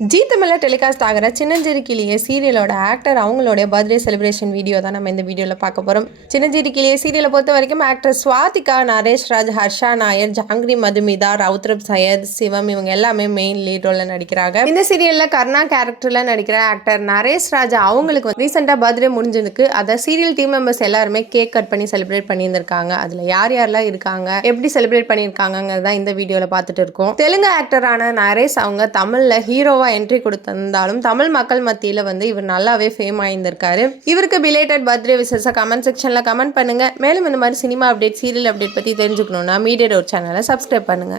ஜீ தமிழில் டெலிகாஸ்ட் ஆகிற சின்னஞ்சிறு கிளியே சீரியலோட ஆக்டர் அவங்களோட பர்த்டே செலிப்ரேஷன் வீடியோ தான் நம்ம இந்த வீடியோவில் பார்க்க போகிறோம். சின்னஞ்சிறு கிளியே சீரியலை பொறுத்த வரைக்கும் ஆக்டர் ஸ்வாதிகா, நரேஷ் ராஜ், ஹர்ஷா நாயர், ஜாங்கிரி மதுமிதா, ரவுத்ரப் சையத், சிவம் இவங்க எல்லாமே மெயின் லீட் ரோலில் நடிக்கிறாங்க. இந்த சீரியலில் கர்ணா கேரக்டரில் நடிக்கிற ஆக்டர் நரேஷ் ராஜ் அவங்களுக்கு ரீசெண்டாக பர்த்டே முடிஞ்சதுக்கு அதை சீரியல் டீம் மெம்பர்ஸ் எல்லாருமே கேக் கட் பண்ணி செலிப்ரேட் பண்ணியிருந்திருக்காங்க. அதில் யார் யாரெல்லாம் இருக்காங்க, எப்படி செலிப்ரேட் பண்ணியிருக்காங்கிறத இந்த வீடியோவில் பார்த்துட்டு இருக்கோம். தெலுங்கு ஆக்டரான நரேஷ் அவங்க தமிழில் ஹீரோவா என்ட்ரி கொடுத்திருந்தாலும் தமிழ் மக்கள் மத்தியில் இவர் நல்லாவே ஃபேம் ஆயிருந்திருக்காரு. இவருக்கு பிலேட்டட் பர்த்டே விஷஸை கமெண்ட் செக்ஷன்ல கமெண்ட் பண்ணுங்க. மேலும் இந்த மாதிரி சினிமா அப்டேட், சீரியல் அப்டேட் பத்தி தெரிஞ்சுக்கணும்னா மீடியா டோர் சேனலை சப்ஸ்கிரைப் பண்ணுங்க.